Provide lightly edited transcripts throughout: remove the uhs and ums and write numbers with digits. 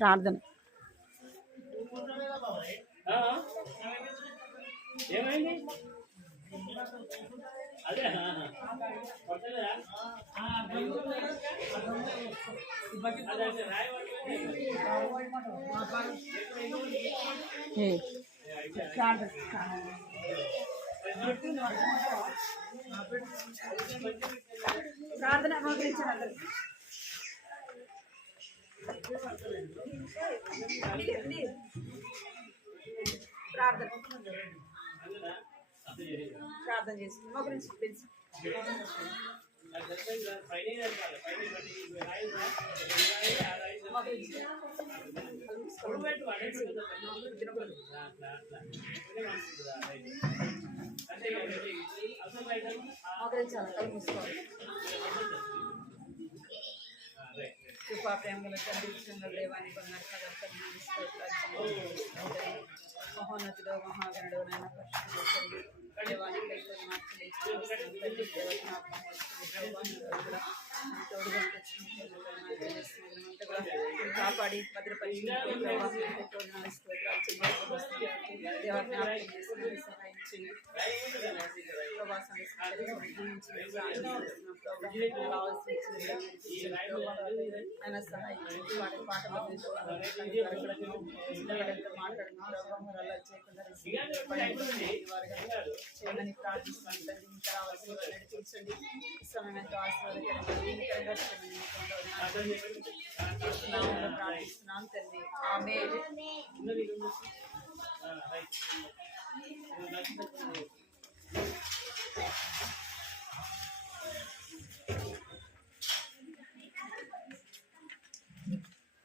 ప్రార్థన. ప్రార్థన మోకరించండి. ప్రార్థన ప్రార్థన చేసి మోకరించి మోకరించాలి. కళ్ళు మూసుకోవాలి. కృపా ప్రేమల తండ్రి దేవాన్ని మహోన్నతుడు మహాగణుడు నాయన పరిశుద్ధుడు దేవానికి కాపాడి భద్రపరిచి ఆయన సహాయం వాడి పాటలు చేయమని ప్రార్థిస్తున్నాను. తండ్రి ఇంకా రావాల్సిన నడిపించండి. సమయంతో ఆశీర్వాదకరంగా ప్రార్థిస్తున్నాను తండ్రి. ఆమేన్.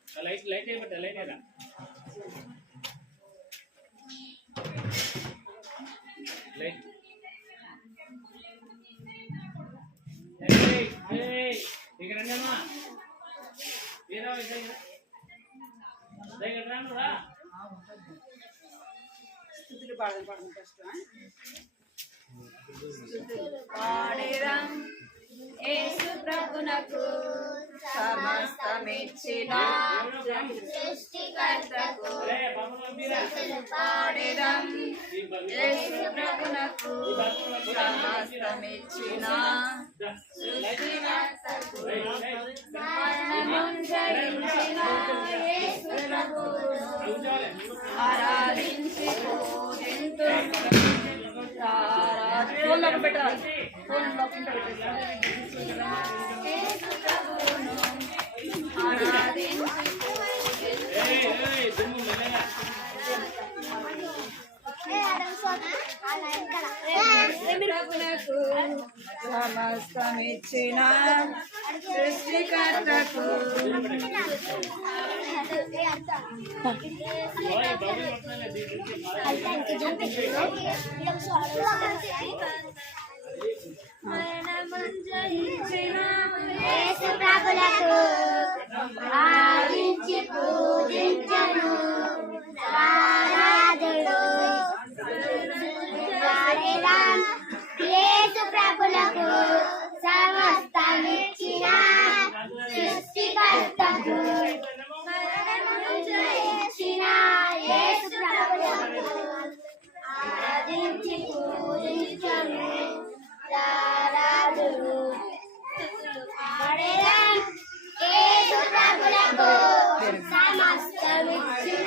లైట్ లైట్ అయిపోతా లైట్ అయినా లైట్ ఇక్కడ రండి అమ్మా ఏరా దగ్గర రానురా స్తుతులు పాడడం కష్టం. పాడేరం యేసు ప్రభునకు సమస్తమిచ్చిన సృష్టికర్తకు పాడేరం యేసు ప్రభునకు సమస్తమిచ్చిన సృష్టికర్తకు మరణమును జయించిన యేసు ప్రభువును ఆరాధించి పూజింతుము. ఫోన్ లోపల పెట్టాలి. ఫోన్ లోపల సమస్తమిచ్చిన సృష్టికర్తకు యేసు ప్రభులకు ఆరాధించి పూజించును. ఆరాధుడు యేసు ప్రభులకు సమస్తమిచ్చిన సృష్టికర్తకు జయించిన యేసు ప్రభులకు ఆరాధించి పూజించును. ఆరాధుడు యేసు ప్రభులకు సమస్తమిచ్చిన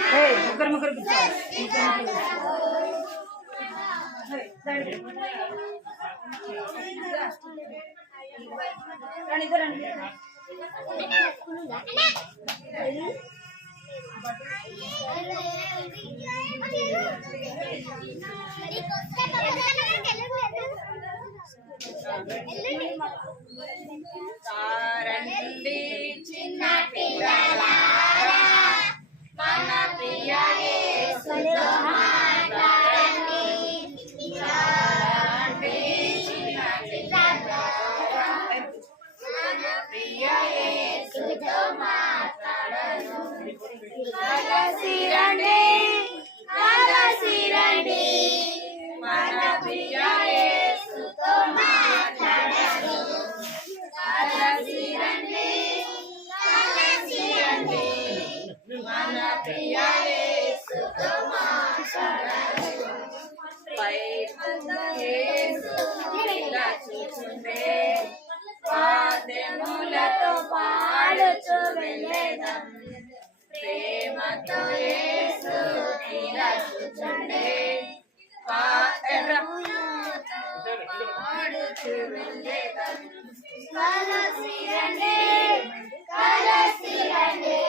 రండి చిన్న పిల్లలారా మన ప్రియ యేసుతో మాట్లాడండి. రండి చిన్న పిల్లలారా మన ప్రియ యేసుతో మాట్లాడను. కలసి రండి కలసి రండి మన ప్రియ యేసుతో మాట్లాడను. కలసి రండి పాడుచు వెళ్ళేదం ప్రేమతో యేసు తీరచుచుండే పాడుచు వెళ్ళేదం కలసి రండి కలసి రండి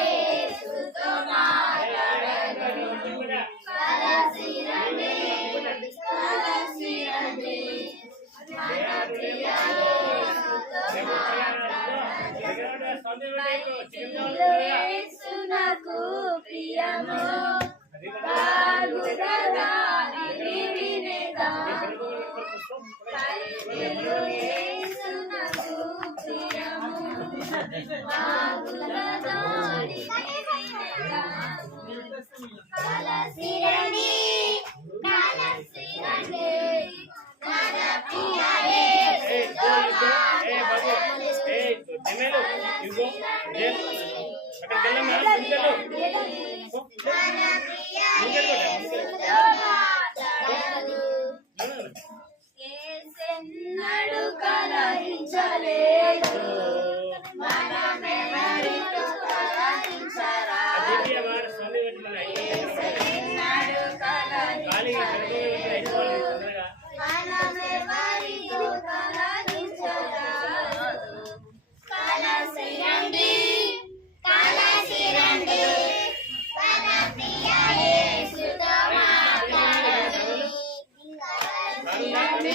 యేసుతో మాట్లాడను కలసి రండి కలసి రండి మన ప్రియ యేసునకు ప్రియము బాగుగా ఇది వినేదా యేసునకు ప్రియము బాగుగా కలసి రండి కలసి రండి మన ప్రియ యేసుతో ఏసెన్నడు కలహించలేదు మనమెవరితో కలహించరాదు ఏసెన్నడు కలహించలేదు మనమెవరితో కలహించరాదు కలసి రండి కలసి రండి మన ప్రియ యేసుతో మాట్లాడను కలసి రండి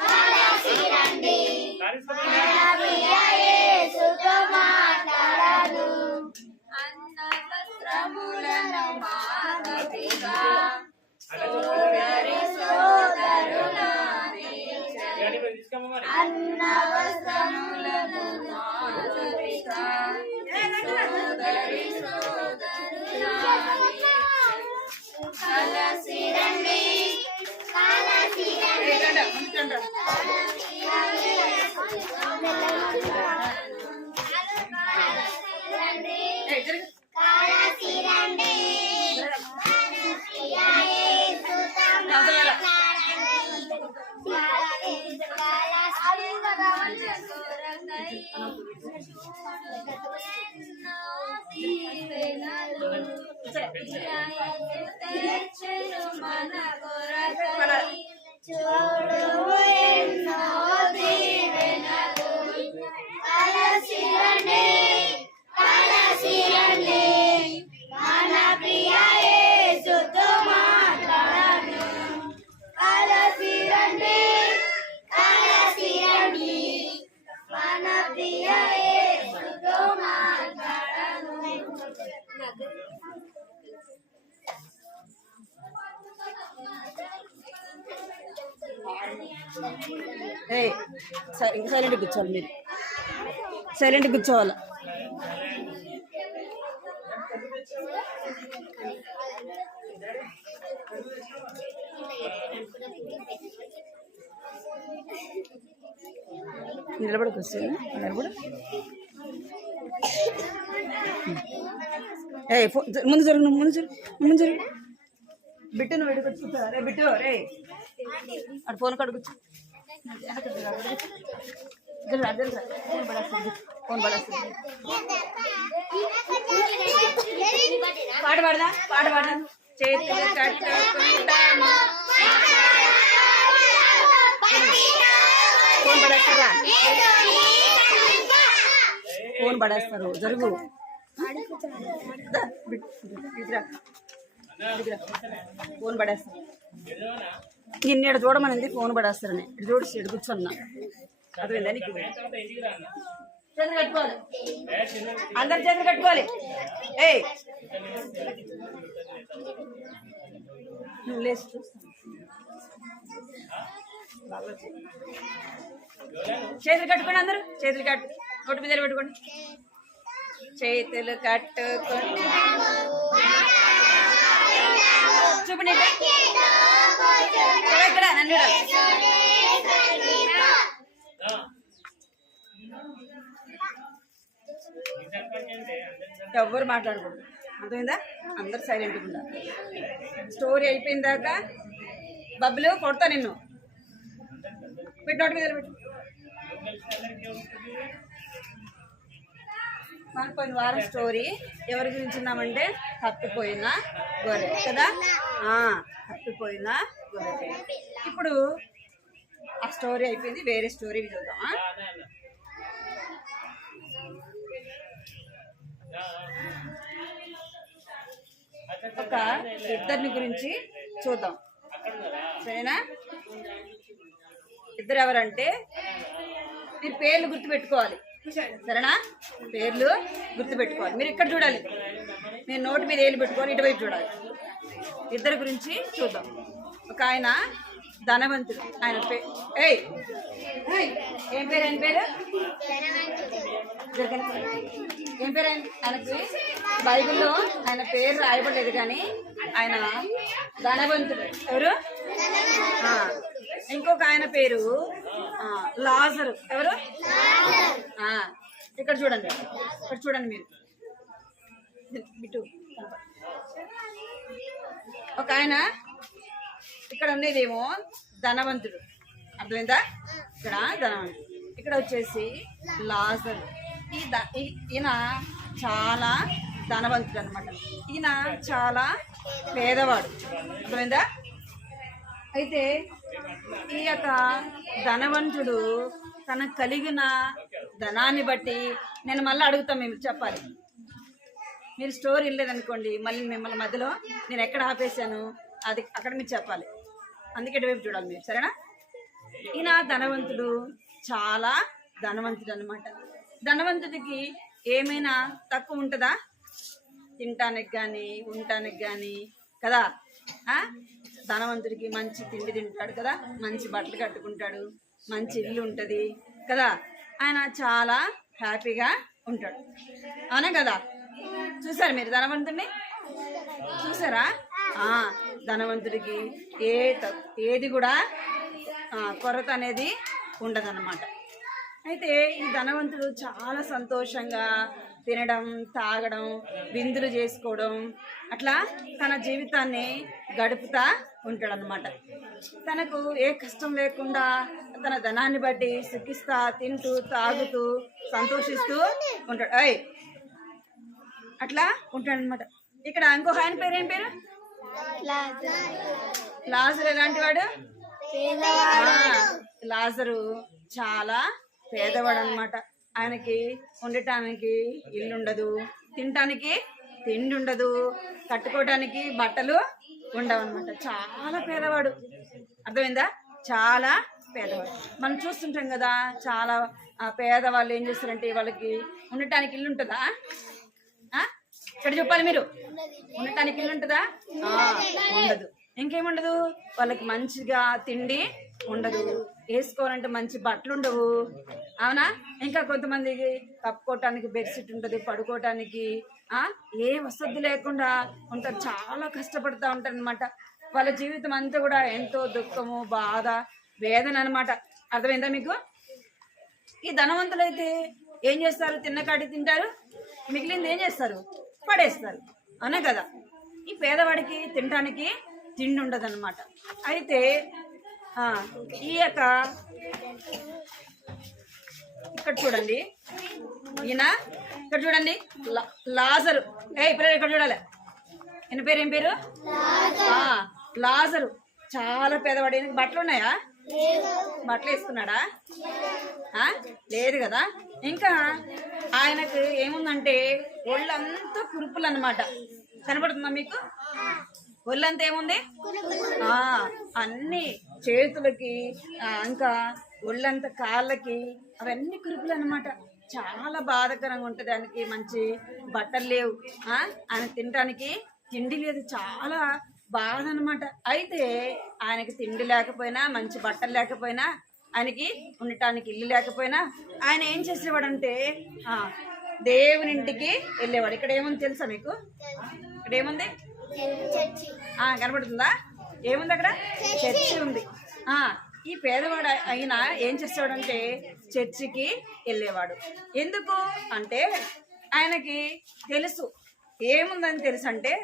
కలసి రండి మన ప్రియ యేసుతో మాట్లాడను అన్న వస్త్రములను మాగతిగా సోదరి సోదరులారి అన్న వస్త్రములను మాగతిగా సోదరి సోదరులారి కలసి రండి కలసి రండి కలసి రండి చూడు ఎన్నో దీవెనలు కలసి రండి కలసి రండి మన ప్రియ యేసుతో మాట్లాడను కలసి రండి కలసి రండి మన ప్రియ యేసుతో మాట్లాడను ఇంకా సైలెంట్ కూర్చోవాలి మీరు సైలెంట్ కూర్చోవాలి నిలబడి కూర్చోండి నిలబడి ముందు జరుగు ముందు జరుగు బిట్టు నువ్వు ఎడుకొచ్చు రే బిట్టు రే అటు ఫోన్ కాడ కూర్చో ఫోన్ పడేస్తుంది పాట పాడదా చేతులు కట్టుకుంటాను ఫోన్ పడేస్తారా ఫోన్ పడేస్తారు జరుగు ఫోన్ పడేస్తారు నిన్న ఇక్కడ చూడమనింది ఫోన్ పడేస్తారని ఇటు చూడు ఇటు కూర్చున్నా అర్థమైందా నీకు చేతులు కట్టుకోవాలి అందరు చేతులు కట్టుకోవాలి నువ్వు లేచి చూస్తాను చేతులు కట్టుకోండి అందరూ చేతులు కట్టు నోటి మీద పెట్టుకోండి చేతులు కట్టుకోండి చూపండి ఇక్కడ నన్ను ఎవ్వరు మాట్లాడకూడదు అర్థమైందా అందరు సైలెంట్గా ఉండాలి స్టోరీ అయిపోయిన దాకా బబ్బులు కొడతా నిన్ను పెట్టి నోటి మీద పెట్టు మన పోయిన వారం స్టోరీ ఎవరి గురించి ఉన్నామంటే తప్పిపోయిన గొర్రె కదా. తప్పిపోయిన గొర్రె. ఇప్పుడు ఆ స్టోరీ అయిపోయింది, వేరే స్టోరీ చూద్దామా. ఒక ఇద్దరిని గురించి చూద్దాం, సరేనా. ఇద్దరు ఎవరంటే మీరు పేర్లు గుర్తుపెట్టుకోవాలి, సరేనా. పేర్లు గుర్తుపెట్టుకోవాలి. మీరు ఇక్కడ చూడాలి, నేను నోటి మీద ఏళ్ళు పెట్టుకోవాలి, ఇటువైపు చూడాలి. ఇద్దరి గురించి చూద్దాం. ఒక ఆయన ధనవంతుడు, ఆయన ఏం పేరు? ఆయన పేరు ఏం పేరు? ఆయనకి బైబిల్లో ఆయన పేరు రాయబడలేదు, కానీ ఆయన ధనవంతుడు. ఎవరు? ఇంకొక ఆయన పేరు లాజరు. ఎవరు? ఇక్కడ చూడండి, ఇక్కడ చూడండి మీరు ఇటు. ఒక ఆయన ఇక్కడ ఉండేదేమో ధనవంతుడు, అర్థమైందా? ఇక్కడ ధనవంతుడు, ఇక్కడ వచ్చేసి లాజరు. ఈయన చాలా ధనవంతుడు అనమాట. ఈయన చాలా పేదవాడు, అర్థమైందా? అయితే ఈ యొక్క ధనవంతుడు తనకు కలిగిన ధనాన్ని బట్టి, నేను మళ్ళీ అడుగుతాను, మీరు చెప్పాలి. మీరు స్టోరీ వెళ్ళలేదనుకోండి, మళ్ళీ మిమ్మల్ని మధ్యలో నేను ఎక్కడ ఆపేశాను అది అక్కడ మీరు చెప్పాలి. అందుకే ఇటువైపు చూడాలి మీరు, సరేనా. ఈయన ధనవంతుడు, చాలా ధనవంతుడు అనమాట. ధనవంతుడికి ఏమైనా తక్కువ ఉంటుందా? తినటానికి కానీ ఉండటానికి కానీ కదా. ధనవంతుడికి మంచి తిండి తింటాడు కదా, మంచి బట్టలు కట్టుకుంటాడు, మంచి ఇల్లు ఉంటుంది కదా. ఆయన చాలా హ్యాపీగా ఉంటాడు, అవునా కదా. చూసారా మీరు ధనవంతుడిని? చూసారా? ధనవంతుడికి ఏది కూడా కొరత అనేది ఉండదన్నమాట. అయితే ఈ ధనవంతుడు చాలా సంతోషంగా తినడం, తాగడం, విందులు చేసుకోవడం, అట్లా తన జీవితాన్ని గడుపుతా ఉంటాడనమాట. తనకు ఏ కష్టం లేకుండా తన ధనాన్ని బట్టి సుఖిస్తా, తింటూ, తాగుతూ, సంతోషిస్తూ ఉంటాడు. అట్లా ఉంటాడనమాట. ఇక్కడ ఇంకొక ఆయన పేరు ఏం పేరు? లాజరు. ఎలాంటి వాడు? లాజరు చాలా పేదవాడు అనమాట. ఆయనకి ఉండటానికి ఇల్లు ఉండదు, తినటానికి తిండి ఉండదు, కట్టుకోవటానికి బట్టలు ఉండవు అనమాట. చాలా పేదవాడు, అర్థమైందా? చాలా పేదవాడు. మనం చూస్తుంటాం కదా, చాలా పేదవాళ్ళు ఏం చేస్తారంటే వాళ్ళకి ఉండటానికి ఇల్లు ఉంటుందా? ఇక్కడ చెప్పాలి మీరు, ఉండటానికి ఇల్లు ఉంటుందా? ఉండదు. ఇంకేముండదు, వాళ్ళకి మంచిగా తిండి ఉండదు, వేసుకోవాలంటే మంచి బట్టలు ఉండవు, అవునా. ఇంకా కొంతమందికి కప్పుకోవటానికి బెడ్షీట్ ఉంటుంది, పడుకోవటానికి ఏ వసతి లేకుండా ఉంటారు, చాలా కష్టపడుతూ ఉంటారు అనమాట. వాళ్ళ జీవితం అంతా కూడా ఎంతో దుఃఖము, బాధ, వేదన అనమాట. అర్థమైందా మీకు? ఈ ధనవంతులైతే ఏం చేస్తారు? తిన్నకాడి తింటారు, మిగిలింది ఏం చేస్తారు? పడేస్తారు, అవునా కదా. ఈ పేదవాడికి తినటానికి తిండి ఉండదు అనమాట. అయితే ఈ యొక్క ఇక్కడ చూడండి, ఈయన ఇక్కడ చూడండి లాజరు. ఇప్పుడు ఇక్కడ చూడాలి, ఈయన పేరు ఏం పేరు? లాజరు. చాలా పేదవాడు. ఈయనకి బట్టలు ఉన్నాయా? బట్టలు వేసుకున్నాడా? లేదు కదా. ఇంకా ఆయనకు ఏముందంటే ఒళ్ళంతా కురుపులు అన్నమాట. కనపడుతుందా మీకు? ఒళ్ళంతా ఏముంది? అన్ని చేతులకి, ఇంకా ఒళ్ళంతా కాళ్ళకి, అవన్నీ కురుపులు అన్నమాట. చాలా బాధాకరంగా ఉంటుంది. ఆయనకి మంచి బట్టలు లేవు, ఆయన తినడానికి తిండి లేదు, చాలా బాధ అనమాట. అయితే ఆయనకి తిండి లేకపోయినా, మంచి బట్టలు లేకపోయినా, ఆయనకి ఉండటానికి ఇల్లు లేకపోయినా ఆయన ఏం చేసేవాడంటే దేవుని ఇంటికి వెళ్ళేవాడు. ఇక్కడ ఏముంది తెలుసా మీకు? ఇక్కడ ఏముంది? కనబడుతుందా? ఏముంది అక్కడ? చర్చి ఉంది. ఈ పేదవాడు అయినా ఏం చేసేవాడంటే చర్చికి వెళ్ళేవాడు. ఎందుకు అంటే ఆయనకి తెలుసు, ఏముందని తెలుసు అంటే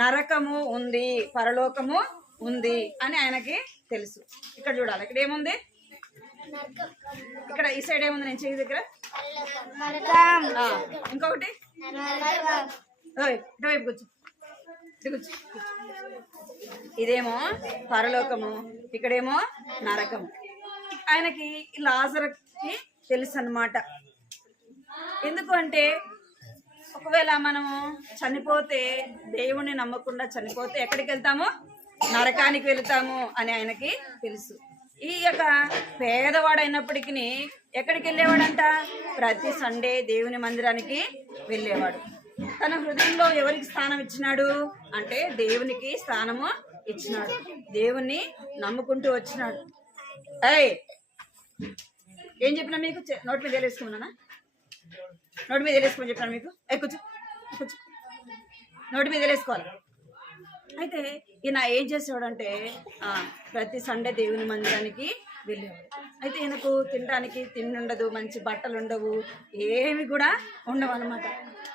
నరకము ఉంది, పరలోకము ఉంది అని ఆయనకి తెలుసు. ఇక్కడ చూడాలి, ఇక్కడ ఏముంది? ఇక్కడ ఈ సైడ్ ఏముంది నేను చేయి దగ్గర? నరకం. ఆ, ఇంకొకటి నరకం. ఓయ్ ఇటువైపు కూర్చో, ఇటు కూర్చో. ఇదేమో పరలోకము, ఇక్కడేమో నరకము. ఆయనకి లాజరుకి తెలుసు అన్నమాట. ఎందుకు అంటే ఒకవేళ మనము చనిపోతే, దేవుణ్ణి నమ్మకుండా చనిపోతే ఎక్కడికి వెళ్తాము? నరకానికి వెళ్తాము అని ఆయనకి తెలుసు. ఈ యొక్క పేదవాడైనప్పటికీ ఎక్కడికి వెళ్ళేవాడంట? ప్రతి సండే దేవుని మందిరానికి వెళ్ళేవాడు. తన హృదయంలో ఎవరికి స్థానం ఇచ్చినాడు అంటే దేవునికి స్థానము ఇచ్చినాడు. దేవుణ్ణి నమ్ముకుంటూ వచ్చినాడు. ఏం చెప్పినా మీకు? నోటి మీద వేసుకున్నానా? నోటి మీద వేసుకోమని చెప్పాను మీకు. కూర్చో కూర్చో, నోటి మీద వేసుకోవాలి. అయితే ఈయన ఏం చేసేవాడంటే ప్రతి సండే దేవుని మందిరానికి వెళ్ళేవాడు. అయితే ఈయనకు తినడానికి తిండి ఉండదు, మంచి బట్టలు ఉండవు, ఏమి కూడా ఉండవు అన్నమాట.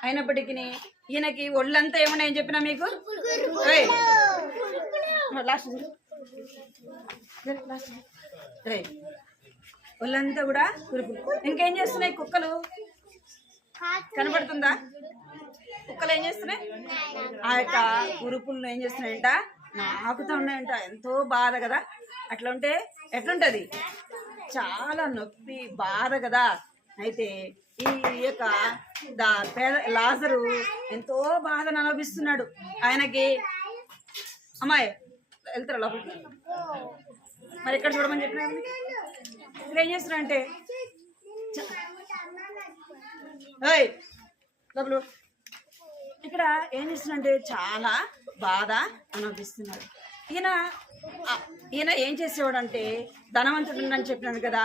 అయినప్పటికీ ఈయనకి ఒళ్ళంతా ఏమున్నాయని చెప్పినా మీకు? లాస్ట్ ఒళ్ళంతా కూడా కురుపులు. ఇంకేం చేస్తున్నాయి కుక్కలు? కనబడుతుందా? కుక్కలు ఏం చేస్తున్నాయి? ఆ యొక్క కురుపులను ఏం చేస్తున్నాయంట? నాకుతా ఉన్నాయంట. ఎంతో బాధ కదా. అట్లా ఉంటే ఎట్లుంటది? చాలా నొప్పి, బాధ కదా. అయితే ఈ యొక్క లాజరు ఎంతో బాధను అనుభవిస్తున్నాడు. ఆయనకి అమ్మాయి వెళ్తారా లోపలికి? మరి ఎక్కడ చూడమని చెప్పినా ఇక్కడ ఏం చేస్తున్నారంటే లోపల ఇక్కడ ఏం చేస్తున్నాడంటే చాలా బాధ అనుభవిస్తున్నాడు. ఈయన ఏం చేసేవాడంటే ధనవంతుడు అని చెప్పినాను కదా,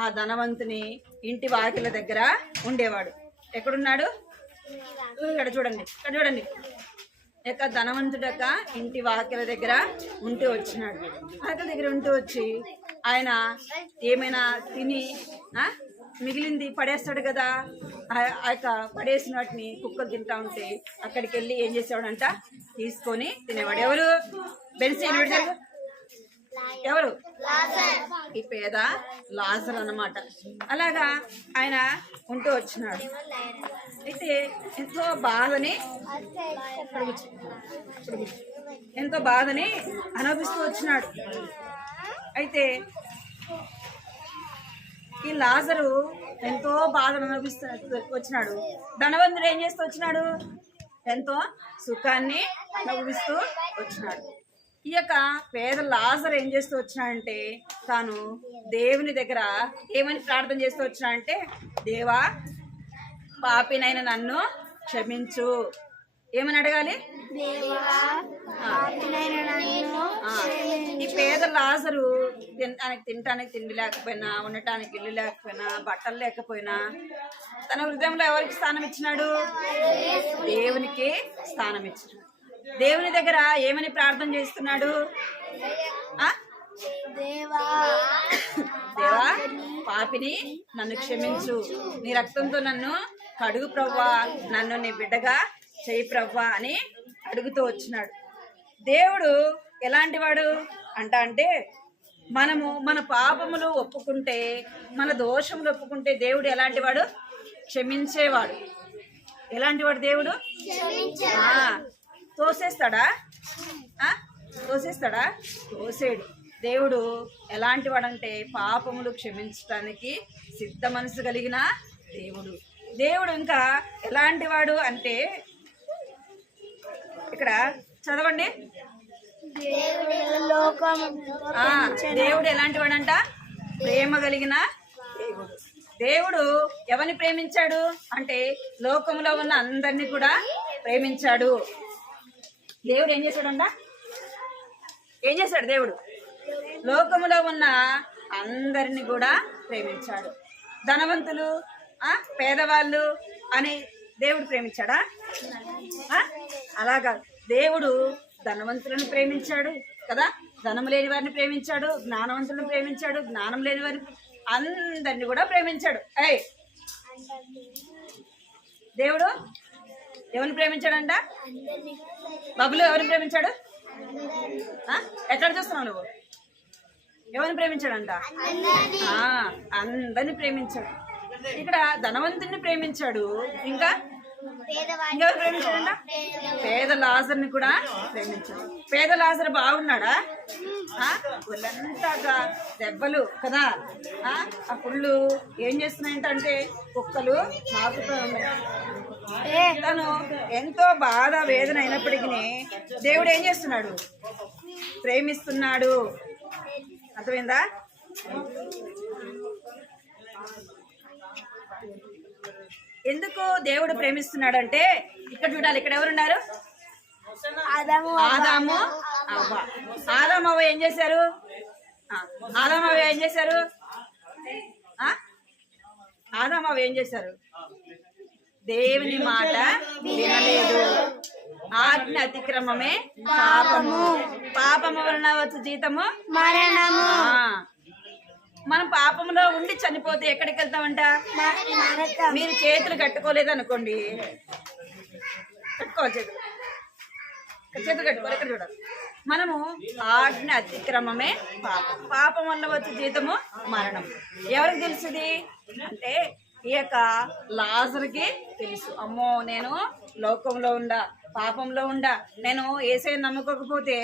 ఆ ధనవంతుని ఇంటి వాకిల దగ్గర ఉండేవాడు. ఎక్కడున్నాడు? ఇక్కడ చూడండి, ఇక్కడ చూడండి. యొక్క ధనవంతుడు యొక్క ఇంటి వాకిల దగ్గర ఉంటూ వచ్చినాడు. వాకిల దగ్గర ఉంటూ వచ్చి ఆయన ఏమైనా తిని మిగిలింది పడేస్తాడు కదా. ఆ యొక్క పడేసిన వాటిని కుక్కలు తింటా ఉంటే అక్కడికి వెళ్ళి ఏం చేసేవాడంట? తీసుకొని తినేవాడు. ఎవరు? బెన్సీన్ ఎవరు? ఈ పేద లాజర్ అన్నమాట. అలాగా ఆయన ఉంటూ వచ్చినాడు. అయితే ఎంతో బాధని అనుభవిస్తూ వచ్చినాడు. అయితే ఈ లాజరు ఎంతో బాధను అనుభవిస్తూ వచ్చినాడు. ధనవంతుడు ఏం చేస్తూ వచ్చినాడు? ఎంతో సుఖాన్ని అనుభవిస్తూ వచ్చినాడు. ఈ యొక్క పేద లాజరు ఏం చేస్తూ వచ్చినాడంటే తాను దేవుని దగ్గర ఏమని ప్రార్థన చేస్తూ వచ్చినాడంటే, దేవా పాపినైన నన్ను క్షమించు. ఏమని అడగాలి? ఈ పేద లాజరు తినటానికి తిండి లేకపోయినా, ఉండటానికి ఇల్లు లేకపోయినా, బట్టలు లేకపోయినా తన హృదయంలో ఎవరికి స్థానం ఇచ్చినాడు? దేవునికి స్థానం ఇచ్చినాడు. దేవుని దగ్గర ఏమని ప్రార్థన చేస్తున్నాడు? దేవా పాపిని నన్ను క్షమించు, నీ రక్తంతో నన్ను కడుగు ప్రవ్వా, నన్ను నీ బిడ్డగా చేయి ప్రవ్వా అని అడుగుతూ వచ్చినాడు. దేవుడు ఎలాంటి వాడు అంటే మనము మన పాపములు ఒప్పుకుంటే, మన దోషములు ఒప్పుకుంటే దేవుడు ఎలాంటి వాడు? క్షమించేవాడు. ఎలాంటి వాడు దేవుడు? తోసేస్తాడా? తోసేడు. దేవుడు ఎలాంటి వాడంటే పాపములు క్షమించడానికి సిద్ధ మనసు కలిగిన దేవుడు. దేవుడు ఇంకా ఎలాంటి వాడు అంటే ఇక్కడ చదవండి. దేవుడు ఎలాంటి వాడంట? ప్రేమ కలిగిన దేవుడు. దేవుడు ఎవరిని ప్రేమించాడు అంటే లోకంలో ఉన్న అందరినీ కూడా ప్రేమించాడు. దేవుడు ఏం చేశాడంట? ఏం చేశాడు దేవుడు? లోకములో ఉన్న అందరిని కూడా ప్రేమించాడు. ధనవంతులు పేదవాళ్ళు అని దేవుడు ప్రేమించాడా? అలాగా దేవుడు ధనవంతులను ప్రేమించాడు కదా, ధనం లేని వారిని ప్రేమించాడు, జ్ఞానవంతులను ప్రేమించాడు, జ్ఞానం లేని వారిని, అందరిని కూడా ప్రేమించాడు. దేవుడు ఎవరిని ప్రేమించాడంట? బబులు ఎవరిని ప్రేమించాడు? ఎక్కడ చూస్తున్నావు నువ్వు? ఎవరిని ప్రేమించాడంట? అందరిని ప్రేమించాడు. ఇక్కడ ధనవంతుని ప్రేమించాడు, ఇంకా ఎవరు ప్రేమించాడంట? పేద లాజర్ని కూడా ప్రేమించాడు. పేద లాజర్ బాగున్నాడా? ఒళ్ళంతా దెబ్బలు కదా, ఆ పుళ్ళు ఏం చేస్తున్నాయంటే కుక్కలు నాకుతూ ఉన్నాయి. తను ఎంతో బాధ వేదన అయినప్పటికీ దేవుడు ఏం చేస్తున్నాడు? ప్రేమిస్తున్నాడు. అర్థమైందా? ఎందుకు దేవుడు ప్రేమిస్తున్నాడంటే ఇక్కడ చూడాలి. ఇక్కడ ఎవరున్నారు? ఆదాము అవ్వ. ఆదాము అవ్వ ఏం చేశారు? ఆదాము అవ్వ ఏం చేశారు? ఆదాము అవ్వ ఏం చేశారు? దేవుని మాట వినలేదు. ఆజ్ఞ అతిక్రమమే పాపము. పాపము వలన వచ్చే జీతము మరణము. మనం పాపంలో ఉండి చనిపోతే ఎక్కడికి వెళ్తామంట? మీరు చేతులు కట్టుకోలేదు అనుకోండి, కట్టుకోవాలి చేతులు కట్టుకోవాలి. ఇక్కడ చూడాలి. మనము ఆజ్ఞ అతిక్రమమే పాపం. పాపం వల్ల వచ్చే జీతము మరణం. ఎవరికి తెలుసుది అంటే ఈ యొక్క లాజరుకి తెలుసు. అమ్మో, నేను లోకంలో ఉండా, పాపంలో ఉండా, నేను యేసయ్యను నమ్ముకోకపోతే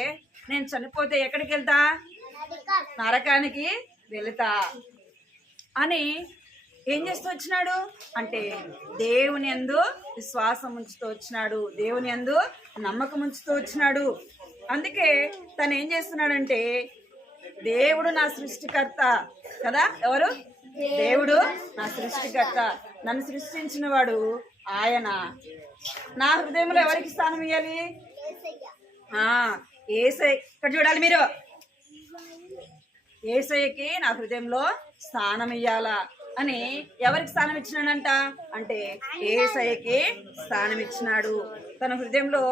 నేను చనిపోతే ఎక్కడికి వెళ్తా? నరకానికి వెళుతా అని ఏం చేస్తూ వచ్చినాడు అంటే దేవుని యందు విశ్వాసం ఉంచుతూ వచ్చినాడు, దేవుని యందు నమ్మకం ఉంచుతూ వచ్చినాడు. అందుకే తను ఏం చేస్తున్నాడంటే దేవుడు నా సృష్టికర్త కదా. ఎవరు? దేవుడు నా సృష్టికర్త, నన్ను సృష్టించిన వాడు ఆయన. నా హృదయంలో ఎవరికి స్థానం ఇవ్వాలి? యేసయ్య. ఇక్కడ చూడాలి మీరు, యేసయ్యకి నా హృదయంలో స్థానం ఇయ్యాలా అని ఎవరికి స్థానం ఇచ్చినాడంట అంటే యేసయ్యకి స్థానం ఇచ్చినాడు. తన హృదయంలో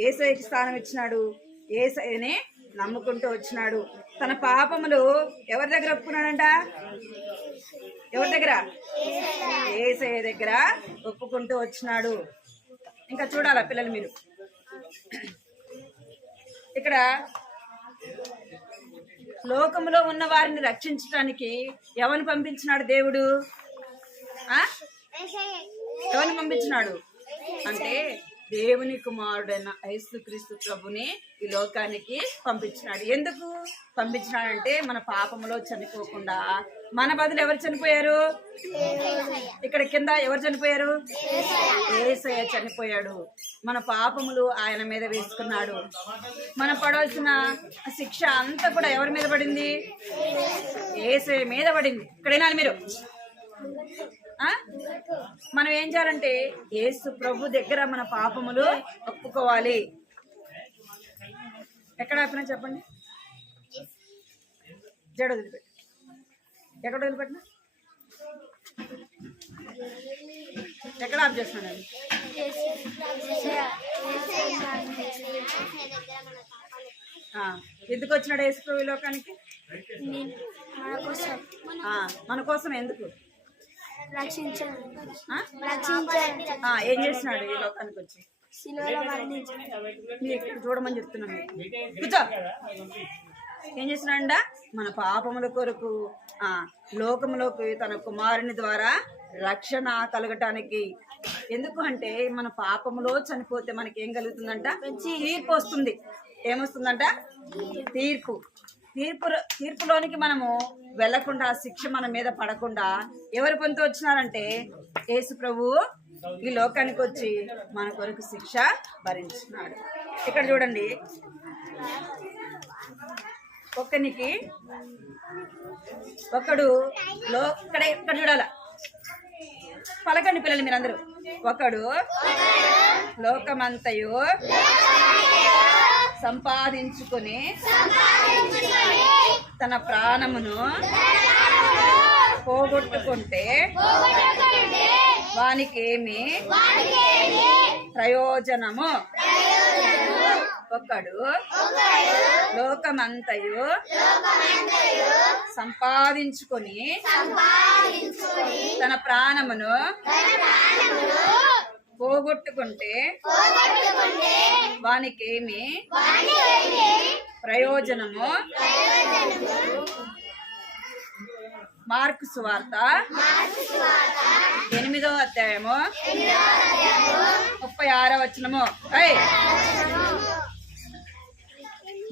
యేసయ్యకి స్థానం ఇచ్చినాడు. యేసయ్యని నమ్ముకుంటూ వచ్చినాడు. తన పాపములు ఎవరి దగ్గర ఒప్పుకున్నాడంట? ఎవరి దగ్గర? యేసయ్య దగ్గర ఒప్పుకుంటూ వచ్చినాడు. ఇంకా చూడాలా పిల్లలు మీరు, ఇక్కడ లోకములో ఉన్న వారిని రక్షించడానికి ఎవరిని పంపించినాడు దేవుడు? ఎవరిని పంపించినాడు అంటే దేవుని కుమారుడైన యేసుక్రీస్తు ప్రభుని ఈ లోకానికి పంపించినాడు. ఎందుకు పంపించినాడంటే మన పాపములో చనిపోకుండా మన బదులు ఎవరు చనిపోయారు? ఇక్కడ కింద ఎవరు చనిపోయారు? యేసయ్య చనిపోయాడు. మన పాపములు ఆయన మీద వేసుకున్నాడు. మనం పడవలసిన శిక్ష అంతా కూడా ఎవరి మీద పడింది? యేసయ్య మీద పడింది. ఇక్కడైనా మీరు మనం ఏం చేయాలంటే యేసు ప్రభు దగ్గర మన పాపములు ఒప్పుకోవాలి. ఎక్కడ ఆపినా చెప్పండి. జడ వదిలిపెట్టి ఎక్కడ వదిలిపెట్టినా? ఎక్కడ ఆఫ్ చేస్తున్నాను? ఎందుకు వచ్చినాడు యేసు ప్రభు ఈ లోకానికి? మన కోసం. ఎందుకు? ఏం చేసినాడు ఈ లోకానికి వచ్చి? మీరు చూడమని చెప్తున్నాను. కూర్చో. ఏం చేసినాడ? మన పాపముల కొరకు లోకములోకి తన కుమారుని ద్వారా రక్షణ కలగటానికి. ఎందుకు అంటే మన పాపములో చనిపోతే మనకి ఏం కలుగుతుందంట? తీర్పు వస్తుంది. ఏమొస్తుందంట? తీర్పు. తీర్పులోనికి మనము వెళ్లకుండా, శిక్ష మన మీద పడకుండా ఎవరు పొందుతూ వచ్చినారంటే యేసు ప్రభువు ఈ లోకానికి వచ్చి మన కొరకు శిక్ష భరించినాడు. ఇక్కడ చూడండి, ఒక్కనికి ఒకడు ఇక్కడ చూడాల. పలకండి పిల్లలు మీరందరూ. ఒకడు లోకమంతయు సంపాదించుకొని తన ప్రాణమును పోగొట్టుకుంటే వానికేమి ప్రయోజనము? ఒకడు లోకమంతయు సంపాదించుకొని తన ప్రాణమును పోగొట్టుకుంటే వానికేమి ప్రయోజనము? మార్కు సువార్త 8వ అధ్యాయము 36వ వచనము.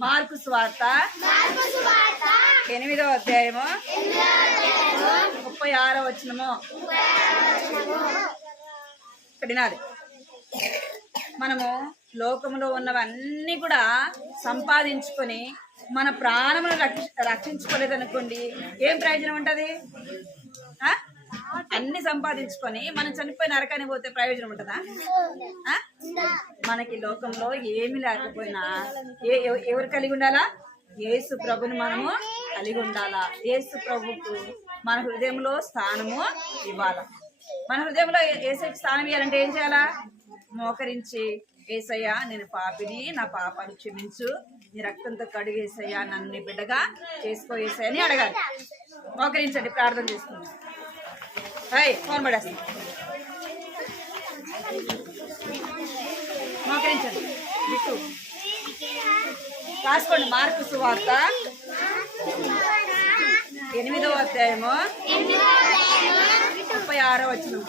మార్కు సువార్త 8వ అధ్యాయము 36వ వచనము. వినాలి. మనము లోకంలో ఉన్నవన్నీ కూడా సంపాదించుకొని మన ప్రాణమును రక్షించుకోలేదనుకోండి, ఏం ప్రయోజనం ఉంటది? అన్ని సంపాదించుకొని మనం చనిపోయి నరకానికి పోతే ప్రయోజనం ఉంటుందా? మనకి లోకంలో ఏమి లేకపోయినా ఎవరు కలిగి ఉండాలా? యేసు ప్రభుని మనము కలిగి ఉండాలా. యేసు ప్రభుకు మన హృదయంలో స్థానము ఇవ్వాలా. మన హృదయంలో యేసుకి స్థానం ఇవ్వాలంటే ఏం చేయాలా? మోకరించి, యేసయ్యా నేను పాపిని, నా పాపాన్ని క్షమించు, నీ రక్తంతో కడుగు యేసయ్యా, నన్ను నీ బిడ్డగా చేసుకో యేసయ్యా అని అడగాలి. మోకరించండి, ప్రార్థన చేసుకుందాం. ఫోన్ పడేస్తాం. మోకరించండి. బిట్టు రాసుకోండి. మార్కు సువార్త 8వ అధ్యాయము 36వ వచనం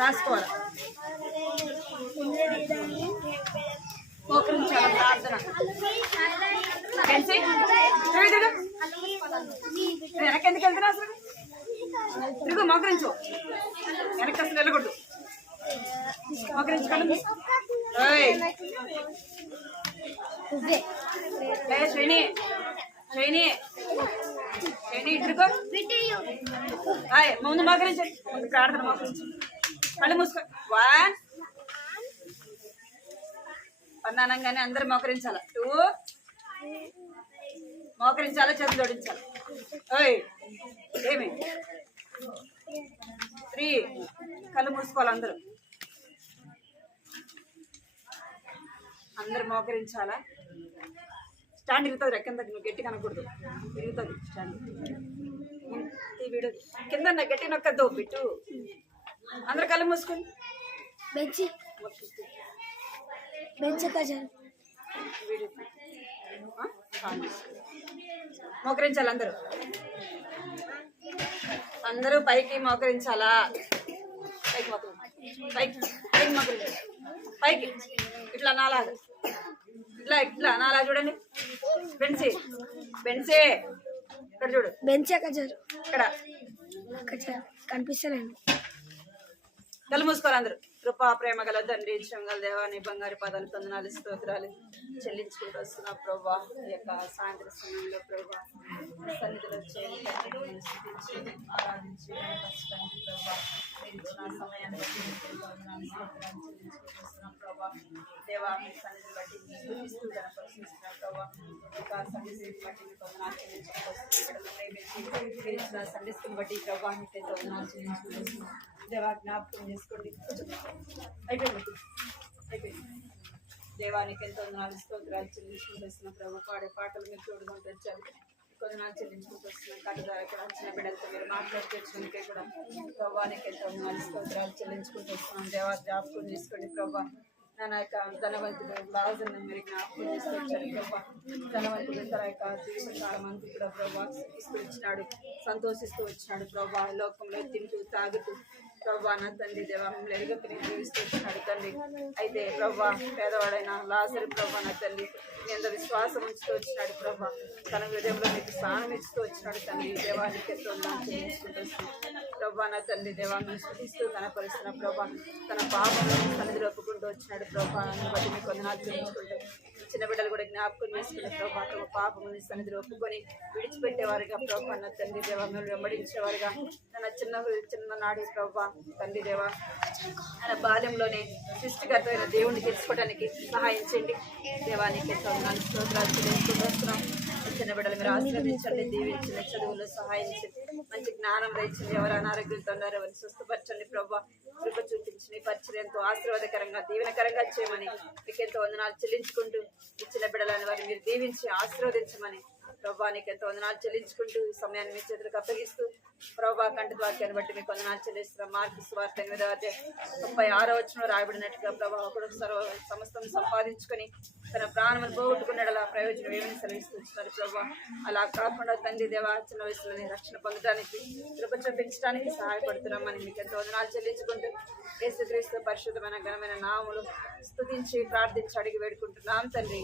రాసుకోవాలి. మోకరించాలి. ప్రార్థన. వెనకెందుకు వెళ్తున్నా అసలు? తిరుగు, మోకరించు. వెనక్కి అసలు వెళ్ళకూడదు. మోకరించుకోండి. శ్రేణి శ్రేణి శ్రేణి ఇటుకో. ముందు మోకరించండి. ముందు ప్రార్థన. మోకరించు. కళ్ళు మూసుకో. పన్నానంగానే అందరు మోకరించాల. 2 మోకరించాలా, చేతులు జోడించాలి. ఏమి 3 కళ్ళు మూసుకోవాలి. అందరు మోకరించాలా. స్టాండ్ తిరుగుతుంది. రెక్కింద నువ్వు గట్టి కనకూడదు, తిరుగుతుంది స్టాండ్. ఈ వీడియో కింద గట్టి నొక్కద్దు. బిట్టు అందరు కళ్ళు మూసుకొని మోకరించాలి. అందరూ పైకి మోకరించాలా. పైకి పైకి పైకి మోకరించాలి. పైకి ఇట్లా నాలాగా, ఇట్లా ఇట్లా నాలా. చూడండి. బెన్సీ బెన్సీ ఇక్కడ చూడు. బెంచ్ ఇక్కడ కనిపిస్తలేదు. కళ్ళు మూసుకోవాలి అందరూ. కృపా ప్రేమ గల తండ్రి, గల దేవాన్ని బంగారు పాదాలు వందనాలు స్తోత్రాలు చెల్లించుకుంటూ వస్తున్నా ప్రభా. ఈ యొక్క సాయంత్రం సమయంలో ప్రభా సన్నిధిలో చేయండి, ఆరాధించి కష్టానికి ప్రభా మీరు ఇచ్చిన సమయాన్ని చెల్లించుకుంటున్నాం ప్రభా. దేవా మీ సన్నిధి బట్టి గుర్తిస్తూ కనపరుస్తున్నాం ప్రభా. ఇక సన్నిధిని బట్టి మీకు వందనాలు చెల్లించుకుంటూ వస్తున్నాం. మీరు ఇచ్చిన సన్నిధిని బట్టి ప్రభా మీకు వందనాలు చెల్లించుకుంటూ వస్తున్నాం. దేవా జ్ఞాపకం చేసుకోండి. అయిపోయింది. దేవానికి ఎంతో వందనాలు స్తోత్రాలు చెల్లించుకుంటూ వస్తున్నాం ప్రభు. పాడే పాటలు మీరు చూడకుండా వచ్చారు. కొందనాలు చెల్లించుకుంటూ వస్తున్నాం. కట్టు ద్వారా ఇక్కడ వచ్చిన బిడ్డలతో మీరు మాట్లాడి తెచ్చుకుంటే కూడా ప్రభానికి ఎంతో వందనాలు స్తోత్రాలు చెల్లించుకుంటూ వస్తున్నాం. దేవా జ్ఞాపకం చేసుకోండి ప్రభా. నా యొక్క ధనవంతుడు లాజర్ని మీరు జ్ఞాపకం తీసుకొచ్చారు ప్రభా. ధనవంతుడు తన యొక్క జీవితకాలం అంతా కూడా ప్రభా ఇస్తూ వచ్చినాడు, సంతోషిస్తూ వచ్చినాడు ప్రభా. లోకంలో తింటూ తాగుతూ ప్రభా నా తండ్రి దేవా మిమ్మల్ని ఎరుగని జీవిస్తూ వచ్చినాడు తండ్రి. అయితే ప్రభా పేదవాడైన లాజరు ప్రభా నా తండ్రి మీ అంత విశ్వాసం ఉంచుతూ వచ్చినాడు ప్రభా. తన హృదయంలో మీకు స్థానం ఇస్తూ వచ్చినాడు తండ్రి. దేవానికి ఎంతో చెల్లించుకుంటూ వస్తున్నాడు ప్రభా నా తండ్రి. దేవాన్ని శుద్ధిస్తూ కనపరుస్తున్న ప్రభా. తన పాపంలో సన్నిధిలో ఒప్పుకుంటూ వచ్చినాడు ప్రభా. బట్టి మీకు వందనాలు చెల్లించుకుంటూ చిన్న బిడ్డలు కూడా జ్ఞాపకం చేసుకునే ప్రభా. తమ పాపముని సన్నిధిలో ఒప్పుకొని విడిచిపెట్టేవారుగా ప్రభా నా తండ్రి దేవా మిమ్మల్ని వెంబడించేవారుగా తన చిన్న నాడి ప్రభా తండ్రి దేవా ఆయన బాల్యంలోనే సృష్టికర్తమైన దేవుణ్ణి తెలుసుకోవడానికి సహాయం చేయండి. దేవానికి ఎంతో వందనాలు స్తోత్రాలు చెల్లించుకుంటూ వస్తున్నాం. చిన్న బిడ్డలు మీరు ఆశీర్వదించండి, దీవించండి, చదువులో సహాయం చేయండి, మంచి జ్ఞానం రైచండి. ఎవరు అనారోగ్యంతో ఉన్నారో ఎవరిని స్వస్థపరచండి ప్రభా. కృప చూపించండి, పరిచర్యంతో ఆశీర్వాదకరంగా దీవెనకరంగా చేయమని మీకు ఎంతో వందనాలు చెల్లించుకుంటూ ఇచ్చిన బిడ్డలని వారిని మీరు దీవించి ఆశీర్వదించమని ప్రభా నీకు ఎంతో వందనాలు చెల్లించుకుంటూ ఈ సమయాన్ని మీ చేతులకు అప్పగిస్తూ ప్రభా కంటి వాక్యాన్ని బట్టి మీకు వందనాలు చెల్లిస్తున్నాం. మార్కు సువార్త 8:36 రాయబడినట్టుగా ప్రభా ఒకడు సమస్తం సంపాదించుకొని తన ప్రాణమును పోగొట్టుకున్నాడు ప్రయోజనం ఏమని సెలవిస్తున్నారు ప్రభా. అలా కాకుండా తండ్రి దేవా చిన్న వయసులోని రక్షణ పొందడానికి కృప చూపించడానికి సహాయపడుతున్నామని మీకు ఎంతో వందనాలు చెల్లించుకుంటూ యేసుక్రీస్తు పరిశుద్ధమైన ఘనమైన నామములు స్తుతించి ప్రార్థించి అడిగి వేడుకుంటున్నాం తండ్రి.